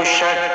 puxa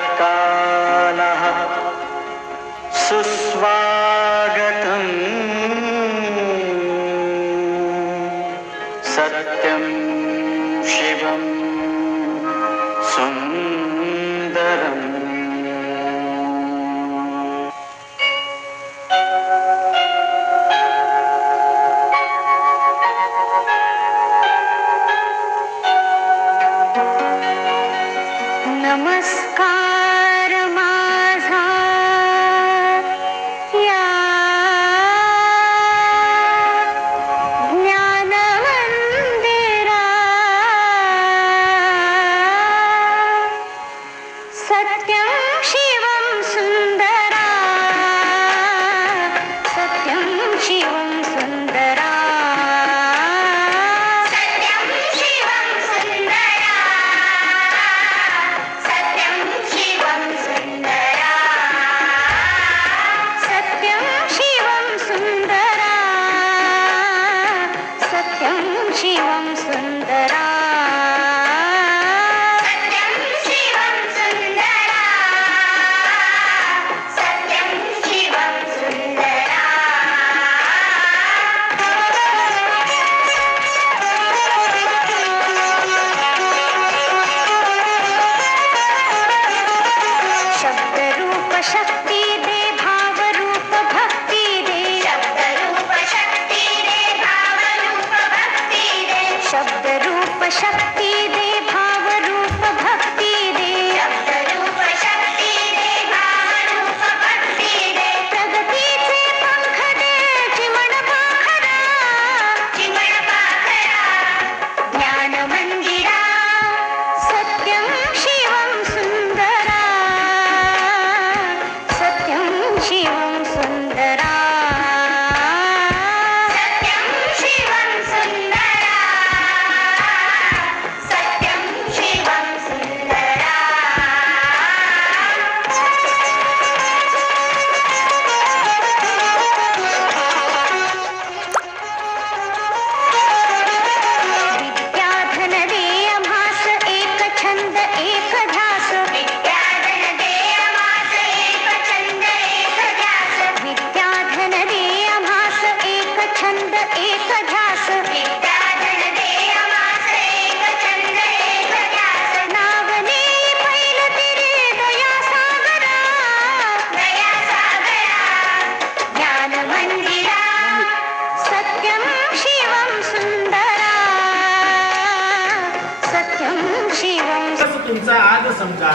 तसं तुमचा आज समजा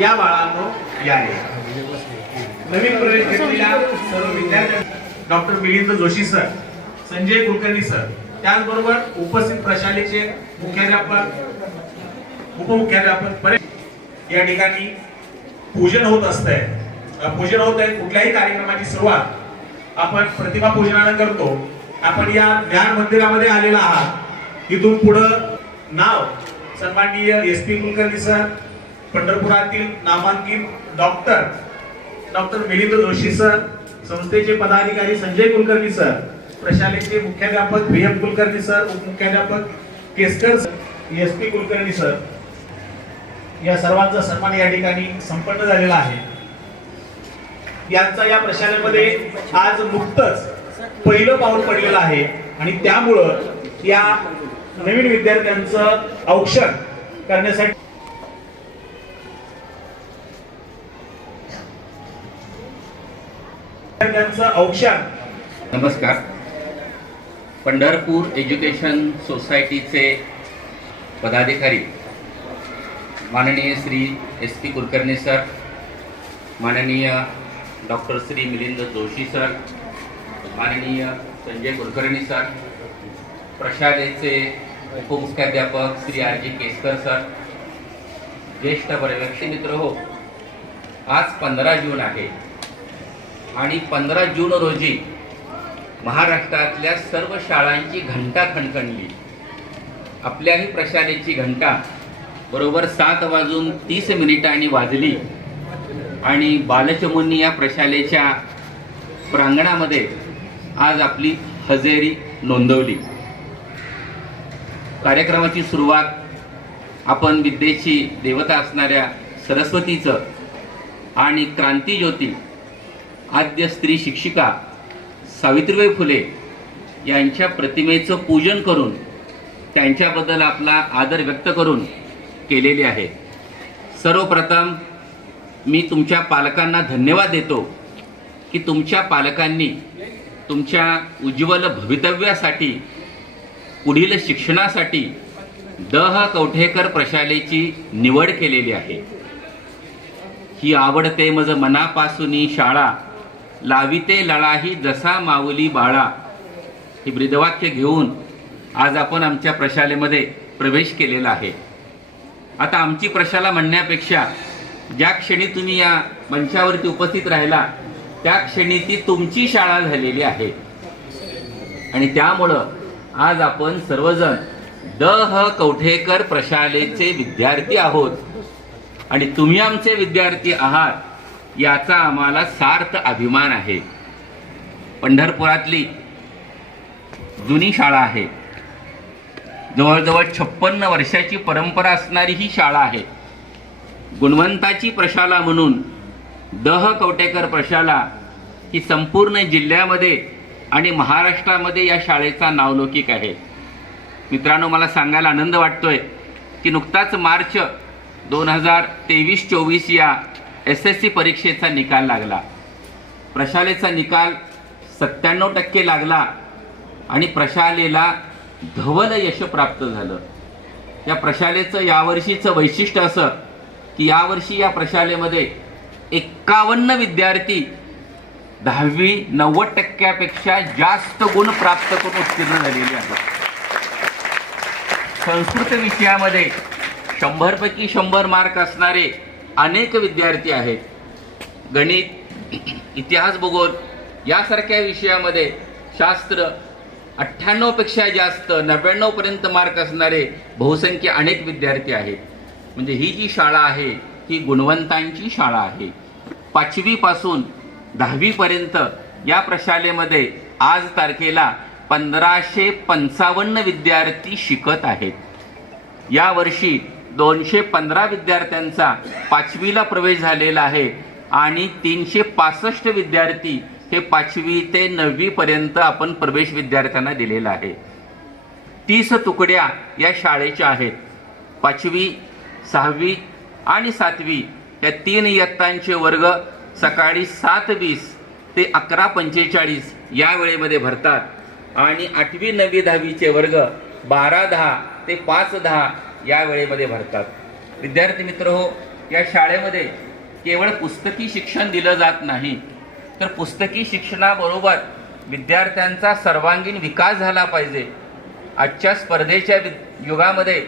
या बाळानो याने. नवीन प्रवेश घेतलेल्या सर्व विद्यार्थ्यांना. Doctor Milind Joshi sir Sanjay Kulkarni sir त्याचबरोबर उपस्थित प्रशालेचे मुख्याध्यापक उपमुख्याध्यापक बरेच या ठिकाणी पूजन होत असतंय. पूजन होत आहे कुठल्याही कार्यक्रमाची सुरुवात आपण प्रतिमा पूजनानं करतो. आपण या ज्ञान मंदिरामध्ये आलेला आहात. इथून पुढं नाव सन्माननीय एस पी कुलकर्णी सर पंढरपुरातील नामांकित doctor doctor Milind Joshi sir संस्थेचे पदाधिकारी संजय कुलकर्णी सर प्रशालेचे मुख्याध्यापक V M Kulkarni sir उपमुख्याध्यापक Keskar S P Kulkarni sir. या सर्वांचा सन्मान या ठिकाणी संपन्न झालेला आहे. यांचा या प्रशालेमध्ये आज नुकतंच पहिलं पाऊल पडलेलं आहे आणि त्यामुळं या नवीन विद्यार्थ्यांचं औक्षण करण्यासाठी विद्यार्थ्यांचं औक्षण. नमस्कार. पंढरपूर एज्युकेशन सोसायटीचे पदाधिकारी माननीय Shri S P Kulkarni sir माननीय डॉक्टर श्री मिलिंद जोशी सर माननीय संजय कुलकर्णी सर प्रशालेचे उपमुख्याध्यापक Shri R G Keskar sir ज्येष्ठ पर्यवेक्षी मित्र हो आज पंधरा जून आहे. आणि पंधरा जून रोजी महाराष्ट्रातल्या सर्व शाळांची घंटा खणखणली. आपल्याही प्रशालेची घंटा बरोबर सात वाजून तीस मिनिटांनी वाजली. आणि बालचमुनी या प्रशालेच्या प्रांगणामध्ये आज आपली हजेरी नोंदवली. कार्यक्रमाची सुरुवात आपण विद्येची देवता असणाऱ्या सरस्वतीचं आणि क्रांतीज्योती आद्य स्त्री शिक्षिका सावित्रीबाई फुले यांच्या प्रतिमेचं पूजन करून त्यांच्याबद्दल आपला आदर व्यक्त करून केलेली आहे. सर्वप्रथम मी तुमच्या पालकांना धन्यवाद देतो की तुमच्या पालकांनी तुमच्या उज्ज्वल भवितव्यासाठी पुढील शिक्षणासाठी द ह कवठेकर प्रशालेची निवड केलेली आहे. ही आवडते मज मनापासूनी शाळा लाविते लळाही जसा माऊली बाळा. हे ब्रीदवाक्य घेऊन आज आपण आमच्या प्रशालेमध्ये प्रवेश केलेला आहे. आता आमची प्रशाला म्हणण्यापेक्षा ज्या क्षणी तुम्ही या मंचावरती उपस्थित राहिला त्या क्षणी ती तुमची शाळा झालेली आहे. आणि त्यामुळं आज आपण सर्वजण द ह कवठेकर प्रशालेचे विद्यार्थी आहोत. आणि तुम्ही आमचे विद्यार्थी आहात याचा आम्हाला सार्थ अभिमान आहे. पंढरपुरातली जुनी शाळा आहे. जवळजवळ छप्पन्न वर्षाची परंपरा असणारी ही शाळा आहे. गुणवंताची प्रशाला म्हणून दह कवटेकर प्रशाला ही संपूर्ण जिल्ह्यामध्ये आणि महाराष्ट्रामध्ये या शाळेचा नावलौकिक आहे. मित्रांनो मला सांगायला आनंद वाटतोय की नुकताच मार्च दोन हजार तेवीस चोवीस या एस एस सी परीक्षेचा निकाल लागला. प्रशालेचा निकाल सत्त्याण्णव टक्के लागला आणि प्रशालेला धवल यश प्राप्त झालं. या प्रशालेचं यावर्षीचं वैशिष्ट्य असं की यावर्षी या प्रशालेमध्ये एक्कावन्न विद्यार्थी दहावी नव्वद टक्क्यापेक्षा जास्त गुण प्राप्त करून उत्तीर्ण झालेली आहे. संस्कृत विषयामध्ये शंभरपैकी शंभर मार्क असणारे अनेक विद्यार्थी आहेत. गणित इतिहास भूगोल यासारख्या विषयामध्ये शास्त्र अठ्ठ्याण्णवपेक्षा जास्त नव्याण्णवपर्यंत मार्क असणारे बहुसंख्य अनेक विद्यार्थी आहेत. म्हणजे ही जी शाळा आहे ही गुणवंतांची शाळा आहे. पाचवीपासून दहावीपर्यंत या प्रशालेमध्ये आज तारखेला पंधराशे पंचावन्न विद्यार्थी शिकत आहेत. यावर्षी दोनशे पंधरा विद्यार्थ्यांचा पाचवीला प्रवेश झालेला आहे आणि तीनशे पासष्ट विद्यार्थी हे पाचवी ते नववीपर्यंत आपण प्रवेश विद्यार्थ्यांना दिलेला आहे. तीस तुकड्या या शाळेच्या आहेत. पाचवी सहावी आणि सातवी या तीन इयत्तांचे वर्ग सकाळी सात वीस ते अकरा पंचेचाळीस या वेळेमध्ये भरतात. आणि आठवी नववी दहावीचे वर्ग बारा दहा ते पाच दहा या वेळेमध्ये भरतात. विद्यार्थी मित्र हो या शाळेमध्ये केवळ पुस्तकी शिक्षण दिलं जात नाही. तर पुस्तकी शिक्षणाबरोबर विद्यार्थ्यांचा सर्वांगीण विकास झाला पाहिजे. आजच्या स्पर्धेच्या वि- युगामध्ये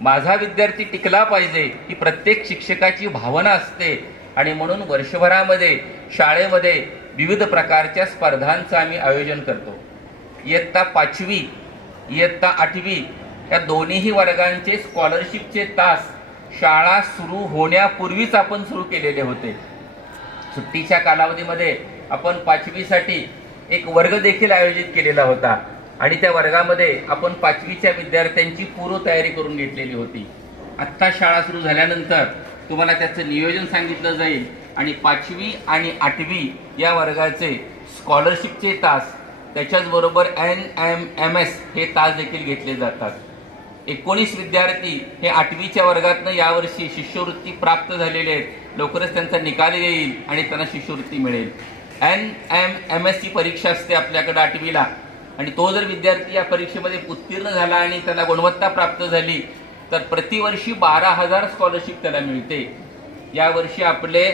माझा विद्यार्थी टिकला पाहिजे ही प्रत्येक शिक्षकाची भावना असते. आणि म्हणून वर्षभरामध्ये शाळेमध्ये विविध प्रकारच्या स्पर्धांचं आम्ही आयोजन करतो. इयत्ता पाचवी इयत्ता आठवी या दोन्हीही वर्गांचे स्कॉलरशिपचे तास शाळा सुरू होण्यापूर्वीच आपण सुरू केलेले होते. सुट्टीच्या कालावधीमध्ये आपण पाचवीसाठी एक वर्ग देखील आयोजित केलेला होता आणि त्या वर्गामध्ये आपण पाचवीच्या विद्यार्थ्यांची पूर्वतयारी करून घेतलेली होती. आत्ता शाळा सुरू झाल्यानंतर तुम्हाला त्याचं नियोजन सांगितलं जाईल. आणि पाचवी आणि आठवी या वर्गाचे स्कॉलरशिपचे तास त्याच्याचबरोबर एन एम एम एस हे तास देखील घेतले जातात. एकोणीस विद्यार्थी हे आठवीच्या वर्गातनं यावर्षी शिष्यवृत्ती प्राप्त झालेले आहेत. लवकरच त्यांचा निकाल येईल आणि त्यांना शिष्यवृत्ती मिळेल. एन एम एम एस ची परीक्षा असते आपल्याकडे आठवीला. आणि तो जर विद्यार्थी या परीक्षेमध्ये उत्तीर्ण झाला आणि त्याला गुणवत्ता प्राप्त झाली तर प्रतिवर्षी बारा हजार स्कॉलरशिप त्याला मिळते. यावर्षी आपले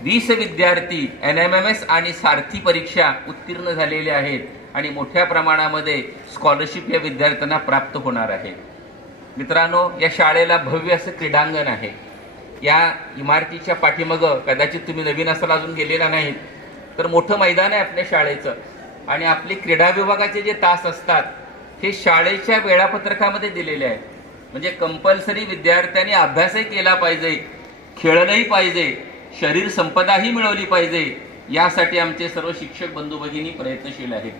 वीस विद्यार्थी एन एम एम एस आणि सारथी परीक्षा उत्तीर्ण झालेले आहेत आणि मोठ्या प्रमाणामध्ये स्कॉलरशिप या विद्यार्थ्यांना प्राप्त होणार आहे. मित्रांनो या शाळेला भव्य असं क्रीडांगण आहे. या इमारतीच्या पाठीमागं कदाचित तुम्ही नवीन असाल अजून गेलेला नाहीत तर मोठं मैदान आहे आपल्या शाळेचं. आणि आपले क्रीडा विभागाचे जे तास असतात हे शाळेच्या वेळापत्रकामध्ये दिलेले आहेत. म्हणजे कंपल्सरी विद्यार्थ्यांनी अभ्यासही केला पाहिजे खेळलंही पाहिजे शरीर संपदाही मिळवली पाहिजे यासाठी आमचे सर्व शिक्षक बंधू भगिनी प्रयत्नशील आहेत.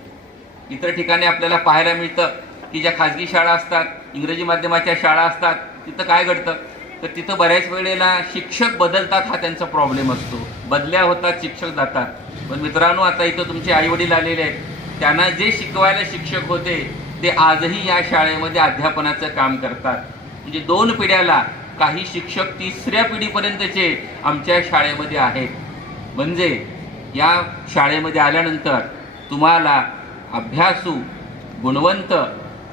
इतर ठिकाणी आपल्याला पाहायला मिळतं की ज्या खाजगी शाळा असतात इंग्रजी माध्यमाच्या शाळा असतात तिथं काय घडतं? तर तिथं बऱ्याच वेळेला शिक्षक बदलतात हा त्यांचा प्रॉब्लेम असतो. बदल्या होतात शिक्षक जातात. पण मित्रांनो आता इथं तुमचे आईवडील आलेले आहेत. त्यांना जे शिकवायला शिक्षक होते ते आजही या शाळेमध्ये अध्यापनाचं काम करतात. म्हणजे दोन पिढ्याला काही शिक्षक तिसऱ्या पिढीपर्यंतचे आमच्या शाळेमध्ये आहेत. म्हणजे या शाळेमध्ये आल्यानंतर तुम्हाला अभ्यासू गुणवंत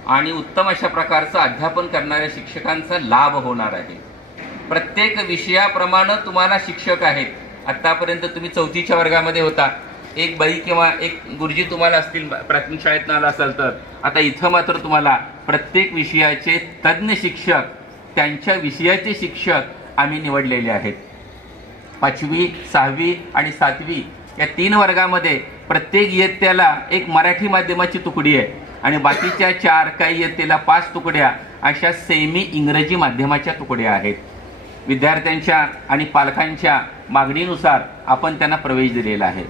आणि उत्तम अशा प्रकारचं अध्यापन करणाऱ्या शिक्षकांचा लाभ होणार आहे. प्रत्येक विषयाप्रमाणे तुम्हाला शिक्षक आहेत. आत्तापर्यंत तुम्ही चौथीच्या वर्गामध्ये होता. एक बाई किंवा एक गुरुजी तुम्हाला असतील प्राथमिक शाळेतनं आला असाल तर आता इथं मात्र तुम्हाला प्रत्येक विषयाचे तज्ज्ञ शिक्षक त्यांच्या विषयाचे शिक्षक आम्ही निवडलेले आहेत. पाचवी सहावी आणि सातवी या तीन वर्गामध्ये प्रत्येक इयत्तेला एक मराठी माध्यमाची तुकडी आहे आणि बाकीच्या चार काही इयत्तेला पाच तुकड्या अशा सेमी इंग्रजी माध्यमाच्या तुकड्या आहेत. विद्यार्थ्यांच्या आणि पालकांच्या मागणीनुसार आपण त्यांना प्रवेश दिलेला आहे.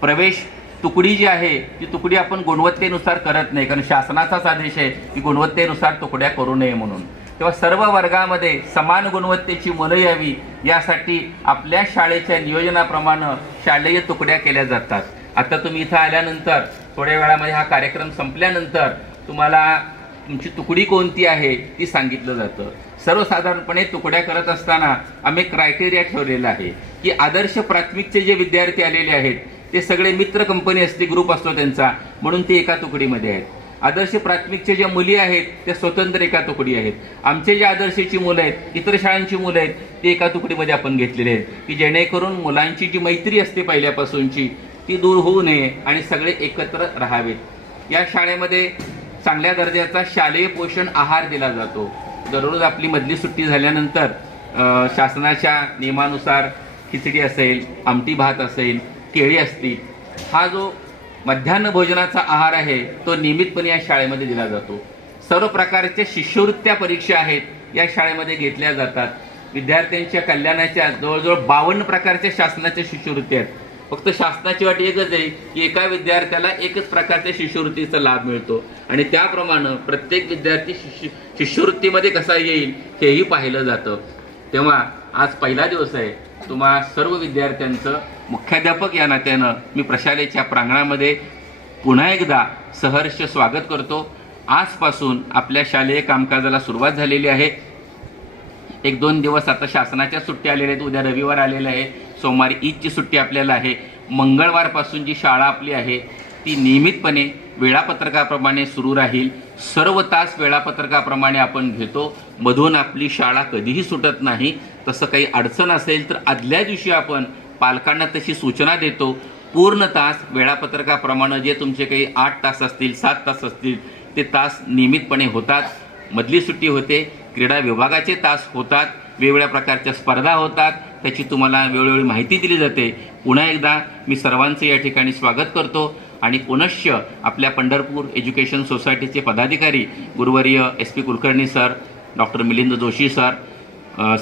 प्रवेश तुकडी जी आहे ती तुकडी आपण गुणवत्तेनुसार करत नाही कारण शासनाचाच आदेश आहे की गुणवत्तेनुसार तुकड्या करू नये म्हणून. तेव्हा सर्व वर्गामध्ये समान गुणवत्तेची मुलं यावी यासाठी आपल्या शाळेच्या नियोजनाप्रमाणे शालेय तुकड्या केल्या जातात. आता तुम्ही इथं आल्यानंतर थोड्या वेळामध्ये हा कार्यक्रम संपल्यानंतर तुम्हाला तुमची तुकडी कोणती आहे ती सांगितलं जातं. सर्वसाधारणपणे तुकड्या करत असताना आम्ही क्रायटेरिया ठेवलेला आहे की आदर्श प्राथमिकचे जे विद्यार्थी आलेले आहेत ते सगळे मित्र कंपनी असते ग्रुप असतो त्यांचा. म्हणून ते एका तुकडीमध्ये आहेत. आदर्श प्राथमिकच्या ज्या मुली आहेत त्या स्वतंत्र एका तुकडी आहेत. आमचे जे आदर्शची मुलं आहेत इतर शाळांची मुलं आहेत ती एका तुकडीमध्ये आपण घेतलेले आहेत. की जेणेकरून मुलांची जी मैत्री असते पहिल्यापासूनची ती दूर होऊ नये आणि सगळे एकत्र राहावेत. या शाळेमध्ये चांगल्या दर्जाचा शालेय पोषण आहार दिला जातो. दररोज आपली मधली सुट्टी झाल्यानंतर शासनाच्या नियमानुसार खिचडी असेल आमटी भात असेल केळी असती. हा जो मध्यान्ह भोजनाचा आहार आहे तो नियमितपणे या शाळेमध्ये दिला जातो. सर्व प्रकारच्या शिष्यवृत्त्या परीक्षा आहेत या शाळेमध्ये घेतल्या जातात. विद्यार्थ्यांच्या कल्याणाच्या जवळजवळ बावन्न प्रकारच्या शासनाच्या शिष्यवृत्ती आहेत. फक्त शासनाची वाट एकच आहे की एका विद्यार्थ्याला एकच प्रकारच्या शिष्यवृत्तीचा लाभ मिळतो. आणि त्याप्रमाणे प्रत्येक विद्यार्थी शिष्य शिष्यवृत्तीमध्ये कसा येईल हेही पाहिलं जातं. तेव्हा आज पहिला दिवस आहे. तुम्हा सर्व विद्यार्थ्यांचं मुख्याध्यापक या नात्यानं मी प्रशालेच्या प्रांगणामध्ये पुन्हा एकदा सहर्ष स्वागत करतो. आजपासून आपल्या शालेय कामकाजाला सुरुवात झालेली आहे. एक दोन दिवस आता शासनाच्या सुट्ट्या आलेल्या आहेत. उद्या रविवार आलेला आहे. सोमवारी ईदची सुट्टी आपल्याला आहे. मंगळवारपासून जी शाळा आपली आहे ती नियमितपणे वेळापत्रकाप्रमाणे सुरू राहील. सर्व तास वेळापत्रकाप्रमाणे आपण घेतो. मधून आपली शाळा कधीही सुटत नाही. तसं काही अडचण असेल तर आदल्या दिवशी आपण पालकांना तशी सूचना देतो. पूर्ण तास वेळापत्रकाप्रमाणे जे तुमचे काही आठ तास असतील सात तास असतील ते तास नियमितपणे होतात. मधली सुट्टी होते क्रीडा विभागाचे तास होतात वेगवेगळ्या प्रकारच्या स्पर्धा होतात. त्याची तुम्हाला वेळोवेळी माहिती दिली जाते. पुन्हा एकदा मी सर्वांचं या ठिकाणी स्वागत करतो. आणि पुनश्च आपल्या पंढरपूर एज्युकेशन सोसायटीचे पदाधिकारी गुरुवर्य S P Kulkarni sir doctor Milind Joshi sir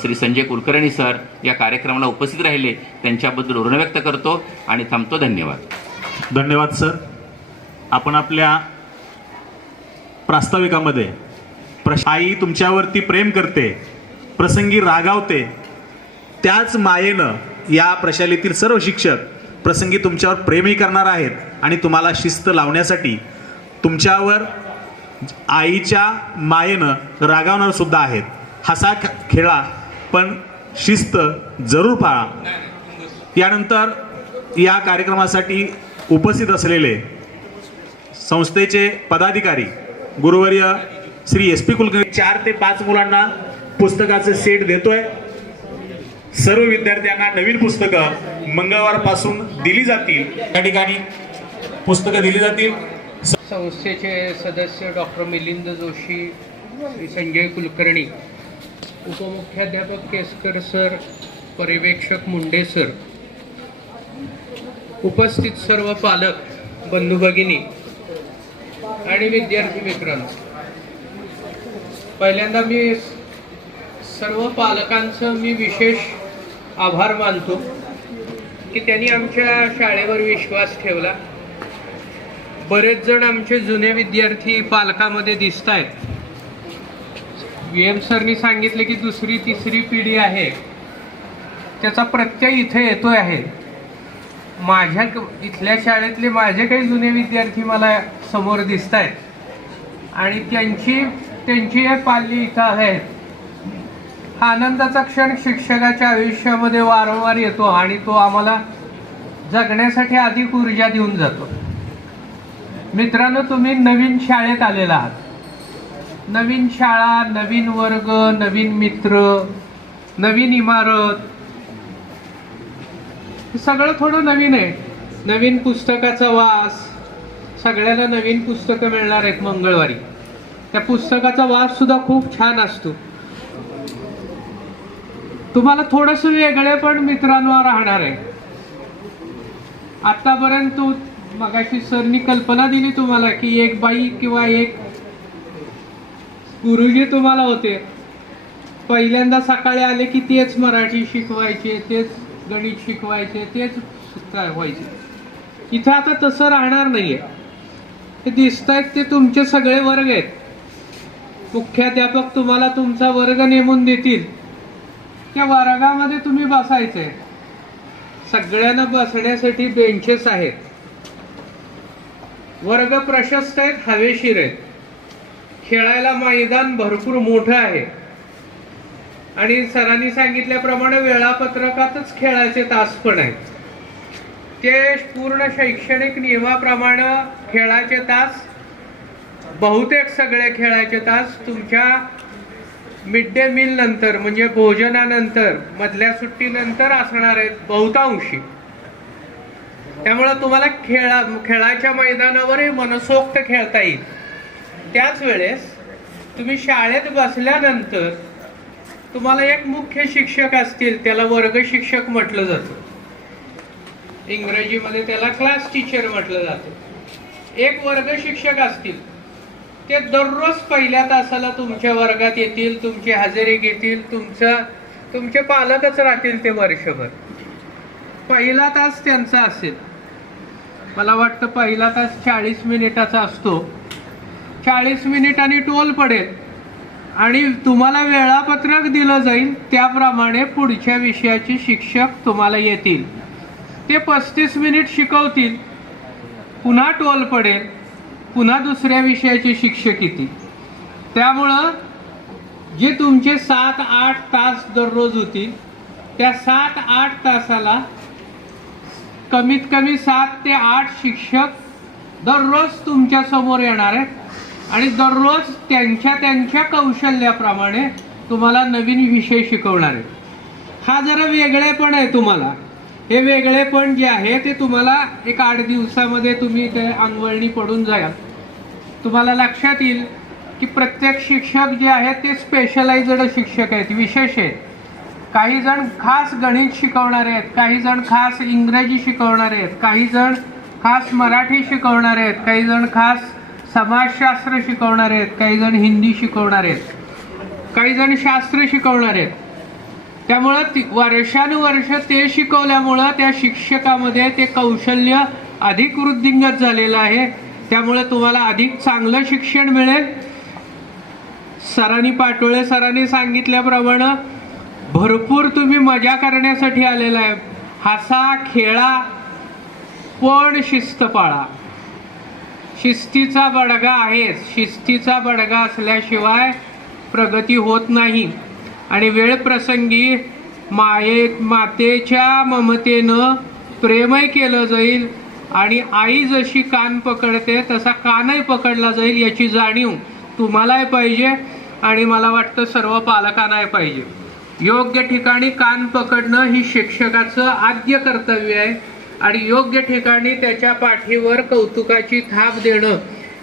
Shri Sanjay Kulkarni sir या कार्यक्रमाला उपस्थित राहिले. त्यांच्याबद्दल ऋण व्यक्त करतो आणि थांबतो. धन्यवाद. धन्यवाद सर. आपण आपल्या प्रास्ताविकामध्ये प्रश आई तुमच्यावरती प्रेम करते प्रसंगी रागावते त्याच मायेनं या प्रशालेतील सर्व शिक्षक प्रसंगी तुमच्यावर प्रेमही करणार आहेत. आणि तुम्हाला शिस्त लावण्यासाठी तुमच्यावर आईच्या मायेनं रागावणार सुद्धा आहेत. हसा खेळा पण शिस्त जरूर पाळा. यानंतर या कार्यक्रमासाठी उपस्थित असलेले संस्थेचे पदाधिकारी गुरुवर्य श्री एस पी कुलकर्णी चार ते पाच मुलांना पुस्तकाचे सेट देतोय. सर्व विद्यार्थ्यांना नवीन पुस्तकं मंगळवारपासून दिली जातील. या ठिकाणी पुस्तकं दिली जातील. संस्थेचे सदस्य डॉक्टर मिलिंद जोशी श्री संजय कुलकर्णी उपमुख्याध्यापक केसकर सर पर्यवेक्षक मुंडे सर उपस्थित सर्व पालक बंधू भगिनी आणि विद्यार्थी मित्रांनो. पहिल्यांदा मी सर्व पालकांचं मी विशेष आभार मानतो की त्यांनी आमच्या शाळेवर विश्वास ठेवला. बरेच जण आमचे जुने विद्यार्थी पालकामध्ये दिसत आहेत व्ही एम सरनी सांगितले की दुसरी तिसरी पिढी आहे. त्याचा प्रत्यय इथे येतोय आहे. माझ्या इथल्या शाळेतले माझे काही जुने विद्यार्थी मला समोर दिसत आहेत आणि त्यांची त्यांची हे पाल्ली इथं आहेत. हा आनंदाचा क्षण शिक्षकाच्या आयुष्यामध्ये वारंवार येतो आणि तो आम्हाला जगण्यासाठी अधिक ऊर्जा देऊन जातो. मित्रांनो तुम्ही नवीन शाळेत आलेला आहात. नवीन शाळा नवीन वर्ग नवीन मित्र नवीन इमारत. सगळं थोडं नवीन आहे. नवीन पुस्तकाचा वास. सगळ्याला नवीन पुस्तकं मिळणार आहेत मंगळवारी. त्या पुस्तकाचा वास सुद्धा खूप छान असतो. तुम्हाला थोडस वेगळे पण मित्रांवर राहणार आहे. आतापर्यंत मगाशी सरनी कल्पना दिली तुम्हाला की एक बाई किंवा एक गुरुजी तुम्हाला होते. पहिल्यांदा सकाळी आले की तेच मराठी शिकवायचे तेच गणित शिकवायचे तेच व्हायचे. इथं आता तसं राहणार नाहीये. ते दिसत आहेत ते तुमचे सगळे वर्ग आहेत. मुख्याध्यापक तुम्हाला तुमचा वर्ग नेमून देतील. त्या वर्गामध्ये तुम्ही बसायचे सगळ्यांना बसण्यासाठी बेंचेस आहेत. वर्ग प्रशस्त आहेत हवेशीर आहेत. खेळायला मैदान भरपूर मोठं आहे. आणि सरांनी सांगितल्याप्रमाणे वेळापत्रकातच खेळायचे तास पण आहेत. ते पूर्ण शैक्षणिक नियमाप्रमाणे खेळाचे तास बहुतेक सगळे खेळाचे तास तुमच्या मिड डे मील नंतर म्हणजे भोजनानंतर मधल्या सुट्टीनंतर असणार आहेत बहुतांशी. त्यामुळं तुम्हाला खेळा खेळाच्या मैदानावरही मनसोक्त खेळता येईल. त्याच वेळेस तुम्ही शाळेत बसल्यानंतर तुम्हाला एक मुख्य शिक्षक असतील त्याला वर्ग शिक्षक म्हटलं जातं. इंग्रजीमध्ये त्याला क्लास टीचर म्हटलं जातं. एक वर्ग शिक्षक असतील ते दररोज पहिल्या तासाला तुमच्या वर्गात येतील तुमची हजेरी घेतील तुमचा तुमचे पालकच राहतील ते वर्षभर. पहिला तास त्यांचा असेल. मला वाटतं पहिला तास चाळीस मिनिटाचा असतो. चाळीस मिनिटांनी टोल पडेल. आणि तुम्हाला वेळापत्रक दिलं जाईल त्याप्रमाणे पुढच्या विषयाचे शिक्षक तुम्हाला येतील. ते पस्तीस मिनिट शिकवतील. पुन्हा टोल पडेल. पुन्हा दुसऱ्या विषयाचे शिक्षक येतील. त्यामुळं जे तुमचे सात आठ तास दररोज होतील त्या सात आठ तासाला कमीत कमी सात ते आठ शिक्षक दररोज तुमच्यासमोर येणार आहेत. आणि दररोज त्यांच्या त्यांच्या कौशल्याप्रमाणे तुम्हाला नवीन विषय शिकवणार आहेत. हा जरा वेगळेपण आहे तुम्हाला. हे वेगळेपण जे आहे ते तुम्हाला एक आठ दिवसामध्ये तुम्ही ते अंगवळणी पडून जाल तुम्हाला लक्षात येईल की प्रत्येक शिक्षक जे आहेत ते स्पेशलाइज्ड शिक्षक आहेत विशेष आहेत. काही जण खास गणित शिकवणारे आहेत काही जण खास इंग्रजी शिकवणारे आहेत काही जण खास मराठी शिकवणारे आहेत काही जण खास समाजशास्त्र शिकवणारे आहेत काही जण हिंदी शिकवणारे आहेत काही जण शास्त्र शिकवणारे आहेत. त्यामुळं ती वर्षानुवर्ष ते शिकवल्यामुळं त्या शिक्षकामध्ये ते कौशल्य अधिक वृद्धिंगत झालेलं आहे. त्यामुळे तुम्हाला अधिक चांगलं शिक्षण मिळेल. सरांनी पाटोळे सरांनी सांगितल्याप्रमाणे भरपूर तुम्ही मजा करण्यासाठी आलेला आहे. हसा खेळा पण शिस्त पाळा शिस्तीचा बडगा आहेच. शिस्तीचा बडगा असल्याशिवाय प्रगती होत नाही. आणि वेळ प्रसंगी माये मातेच्या ममतेनं प्रेमही केलं जाईल आणि आई जशी कान पकडते तसा कानही पकडला जाईल याची जाणीव तुम्हालाही पाहिजे आणि मला वाटतं सर्व पालकांनाही पाहिजे. योग्य ठिकाणी कान पकडणं ही शिक्षकाचं आद्य कर्तव्य आहे. आणि योग्य ठिकाणी त्याच्या पाठीवर कौतुकाची थाप देणं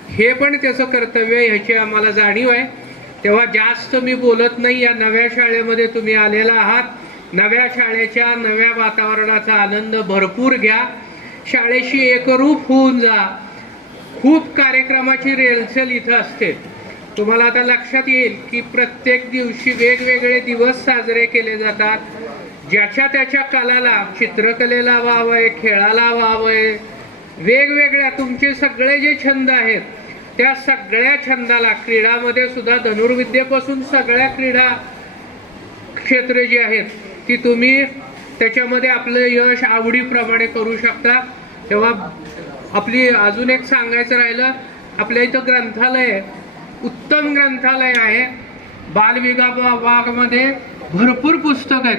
हे पण त्याचं कर्तव्य आहे ह्याची आम्हाला जाणीव आहे. तेव्हा जास्त मी बोलत नाही या नव्या शाळेमध्ये तुम्ही आलेला आहात. नव्या शाळेच्या नव्या वातावरणाचा आनंद भरपूर घ्या. शाळेशी एकरूप होऊन जा. खूप कार्यक्रमाची रेलसेल इथं असते. तुम्हाला आता लक्षात येईल की प्रत्येक दिवशी वेगवेगळे दिवस साजरे केले जातात ज्याच्या त्याच्या कलाला चित्रकलेला वाव आहे खेळाला वाव आहे वेगवेगळ्या तुमचे सगळे जे छंद आहेत त्या सगळ्या छंदाला क्रीडामध्ये सुद्धा धनुर्विद्येपासून सगळ्या क्रीडा क्षेत्र जी आहेत ती तुम्ही त्याच्यामध्ये आपलं यश आवडीप्रमाणे करू शकता तेव्हा आपली अजून एक सांगायचं राहिलं आपल्या इथं ग्रंथालय आहे. उत्तम ग्रंथालय आहे. बालविभागामध्ये भरपूर पुस्तक आहेत.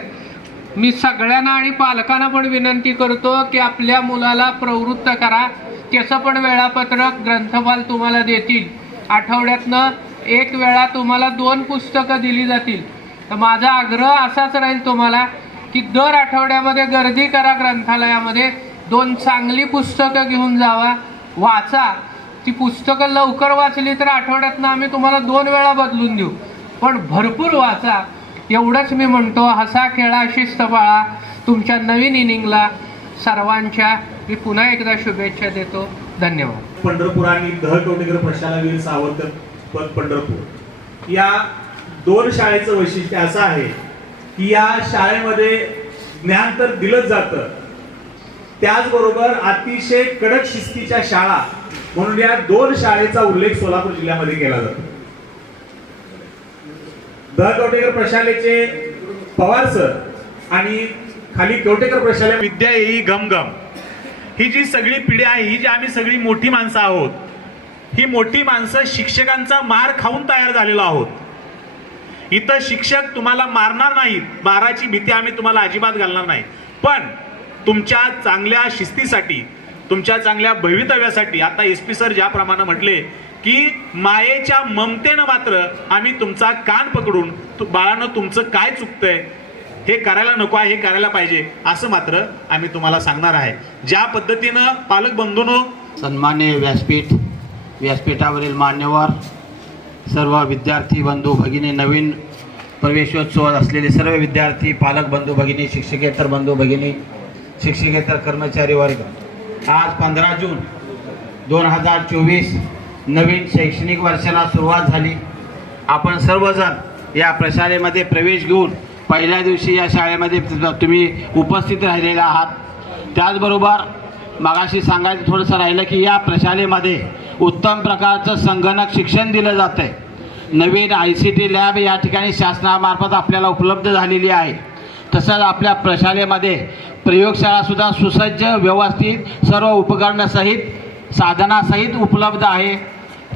मी सगळ्यांना आणि पालकांना पण विनंती करतो की आपल्या मुलाला प्रवृत्त करा. त्याचं पण वेळापत्रक ग्रंथपाल तुम्हाला देतील. आठवड्यातनं एक वेळा तुम्हाला दोन पुस्तकं दिली जातील. तर माझा आग्रह असाच राहील तुम्हाला की दर आठवड्यामध्ये गर्दी करा ग्रंथालयामध्ये. दोन चांगली पुस्तकं घेऊन जावा. वाचा. ती पुस्तकं लवकर वाचली तर आठवड्यातनं आम्ही तुम्हाला दोन वेळा बदलून देऊ. पण भरपूर वाचा. एवढंच मी म्हणतो हसा खेळा शिस्त पाळा. तुमच्या नवीन इनिंगला सर्वांच्या मी पुन्हा एकदा शुभेच्छा देतो. धन्यवाद. पंढरपूर आणि दह कवटेकर प्रशालावीर सावरकर पद पंढरपूर. या दोन शाळेचं वैशिष्ट्य असं आहे की या शाळेमध्ये ज्ञान तर दिलंच जातं. त्याचबरोबर अतिशय कडक शिस्तीच्या शाळा म्हणून या दोन शाळेचा उल्लेख सोलापूर जिल्ह्यामध्ये केला जातो. दहकवटेकर प्रशालेचे पवार सर आणि खाली कवटेकर प्रशाले विद्या येई गमगम ही जी सगळी पिढी आहे ही जी आम्ही सगळी मोठी माणसं आहोत ही मोठी माणसं शिक्षकांचा मार खाऊन तयार झालेलो आहोत. इथं शिक्षक तुम्हाला मारणार नाहीत माराची भीती आम्ही तुम्हाला अजिबात घालणार नाही. पण तुमच्या चांगल्या शिस्तीसाठी तुमच्या चांगल्या भवितव्यासाठी आता एस पी सर ज्याप्रमाणे म्हटले की मायेच्या ममतेनं मात्र आम्ही तुमचा कान पकडून तु- बाळानं तुमचं काय चुकतंय हे करायला नको आहे हे करायला पाहिजे असं मात्र आम्ही तुम्हाला सांगणार आहे. ज्या पद्धतीनं पालक बंधूनो सन्मान्य व्यासपीठ व्यासपीठावरील मान्यवर सर्व विद्यार्थी बंधू भगिनी नवीन प्रवेशोत्सव असलेले सर्व विद्यार्थी पालक बंधू भगिनी शिक्षकेतर बंधू भगिनी शिक्षकेतर कर्मचारी वर्ग आज पंधरा जून दोन हजार चोवीस नवीन शैक्षणिक वर्षाला सुरुवात झाली. आपण सर्वजण या प्रशालेमध्ये प्रवेश घेऊन पहिल्या दिवशी या शाळेमध्ये तुम्ही उपस्थित राहिलेला आहात. त्याचबरोबर मागाशी सांगायचं थोडंसं राहिलं की या प्रशालेमध्ये उत्तम प्रकारचं संगणक शिक्षण दिलं जातं आहे नवीन आय सी टी लॅब या ठिकाणी शासनामार्फत आपल्याला उपलब्ध झालेली आहे. तसंच आपल्या प्रशालेमध्ये प्रयोगशाळासुद्धा सुसज्ज व्यवस्थित सर्व उपकरणासहित साधनासहित उपलब्ध आहे.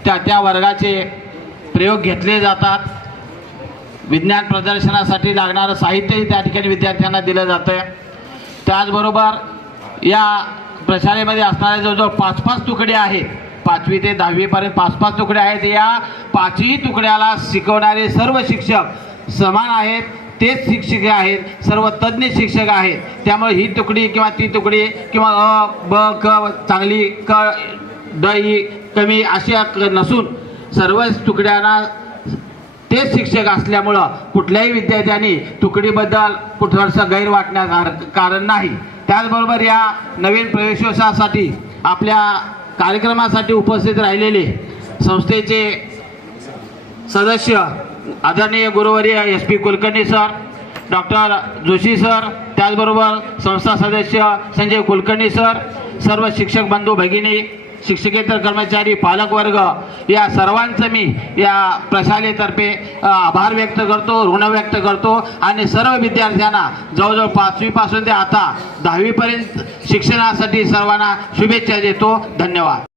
त्या त्या वर्गाचे प्रयोग घेतले जातात. विज्ञान प्रदर्शनासाठी लागणारं साहित्यही त्या ठिकाणी विद्यार्थ्यांना दिलं जातं त्याचबरोबर या प्रशालेमध्ये असणाऱ्या जवळजवळ पाच पाच तुकडे आहेत. पाचवी ते दहावीपर्यंत पाच पाच तुकडे आहेत. या पाचही तुकड्याला शिकवणारे सर्व शिक्षक समान आहेत. तेच शिक्षक आहेत सर्व तज्ज्ञ शिक्षक आहेत. त्यामुळे ही तुकडी किंवा ती तुकडी किंवा अ ब क चांगली क ड ई कमी अशा क- नसून सर्वच तुकड्यांना तेच शिक्षक असल्यामुळं कुठल्याही विद्यार्थ्यांनी तुकडीबद्दल कुठलंसं गैर वाटण्यास कारण नाही. त्याचबरोबर या नवीन प्रवेशोत्सवासाठी आपल्या कार्यक्रमासाठी उपस्थित राहिलेले संस्थेचे सदस्य आदरणीय गुरुवर्य S P Kulkarni sir doctor Joshi sir त्याचबरोबर संस्था सदस्य संजय कुलकर्णी सर सर्व शिक्षक बंधू भगिनी शिक्षकेतर कर्मचारी पालक वर्ग या सर्वांचं मी या प्रशालेतर्फे आभार व्यक्त करतो ऋण व्यक्त करतो आणि सर्व विद्यार्थ्यांना जवळजवळ पाचवीपासून ते आता दहावीपर्यंत शिक्षणासाठी सर्वांना शुभेच्छा देतो. धन्यवाद.